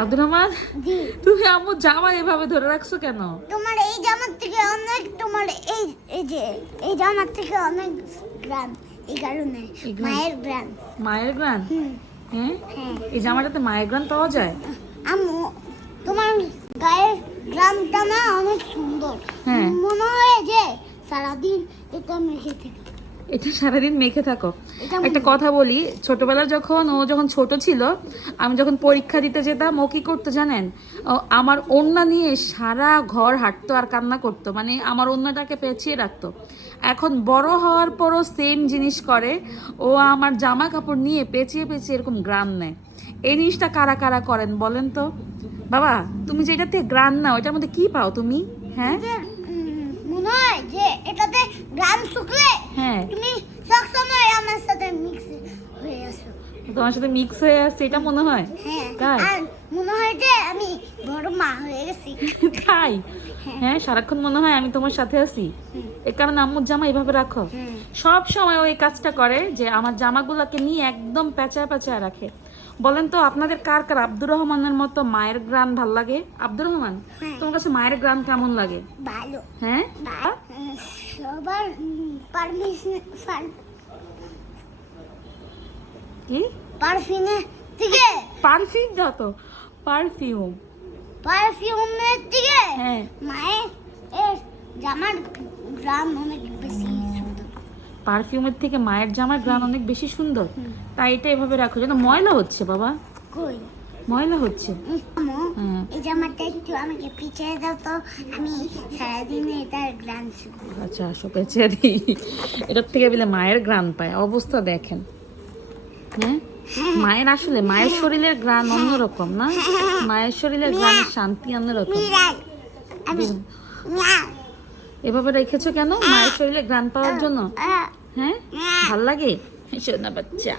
আব্দুর রহমান, জি। তুমি আম্মু জামা এভাবে ধরে রাখছো কেন? তোমার এই জামার থেকে অনেক, তোমার এই এই যে এই জামার থেকে অনেক গ্রাম, এই কারণে এই গ্রাম? মায়ের গ্রাম। মায়ের গ্রান? হুম, হ্যাঁ, হ্যাঁ। এই জামাটাতে মায়ের গ্রান পাওয়া যায়? আম্মু, তোমার গায়ের গ্রামটা না অনেক সুন্দর। হ্যাঁ। মনে হয় যে সারাদিন এটা মেখে থেকে। এটা সারাদিন মেখে থাকো? এটা একটা কথা বলি, ছোটবেলা যখন ও যখন ছোট ছিল, আমি যখন পরীক্ষা দিতে যেতাম, ও কি করতো জানেন? ও আমার ওড়না নিয়ে সারা ঘর হাঁটতো আর কান্না করতো, মানে আমার ওড়নাটাকে পেঁচিয়ে রাখতো। এখন বড় হওয়ার পরও সেম জিনিস করে, ও আমার জামা কাপড় নিয়ে পেঁচিয়ে পেঁচিয়ে এরকম গ্রান নেয়। এই জিনিসটা কারা কারা করেন বলেন তো? বাবা, তুমি যেটাতে গ্রান নাও, এটার মধ্যে কি পাও তুমি? হ্যাঁ, যে, মনে হয় যে এটাতে গ্রাম শুকলে হ্যাঁ, তুমি সবসময় আমার সাথে মিক্স হয়ে আসো। তোমার সাথে মিক্স হয়ে আসছে এটা মনে হয়? হ্যাঁ, তাই? আর মনে হয় যে আমি বড় মা হয়ে গেছি। তাই? হ্যাঁ, সারাক্ষণ মনে হয় আমি তোমার সাথে আছি। এ কারণে আম্মুর জামা এইভাবে রাখো? হ্যাঁ। সব সময় ওই কাজটা করে যে আমার জামাগুলোকে নিয়ে একদম প্যাঁচা প্যাঁচা রাখে। বলেন তো আপনাদের কার কার আব্দুর রহমানের মতো মায়ের গ্রান ভাল লাগে? আব্দুর রহমান, হ্যাঁ। তোমার কাছে মায়ের গ্রান কেমন লাগে? ভালো। হ্যাঁ, সবার পারমিশন কি পারফিউমে থেকে, পারফিউম? যত পারফিউম, পারফিউমের থেকে হ্যাঁ, মায়ের এর জামার গ্রাম অনেক বেশি সুন্দর। পারফিউমের থেকে মায়ের জামার গ্রান অনেক বেশি সুন্দর। তাই এটা এভাবে রাখো, যেন ময়লা হচ্ছে বাবা, কই ময়লা হচ্ছে। আম্মু, হ্যাঁ। এই জামাটা একটু আমাকে পিছিয়ে দাও তো, আমি সারাদিনে এটার গ্রাম শুকবো। আচ্ছা, আসো পেঁচিয়ে দিই। এটার থেকে বলে মায়ের গ্রান পায়, অবস্থা দেখেন। হ্যাঁ, মায়ের আসলে মায়ের শরীরের গ্রান অন্যরকম না? মায়ের শরীরের গ্রানের শান্তি অন্যরকম। মিরাই, আমি মিয়া, এভাবে রেখেছো কেন মায়ের শরীরে গ্রান পাওয়ার জন্য? আ, হ্যাঁ, মিয়া। ভাল লাগে? শোনা বাচ্চা।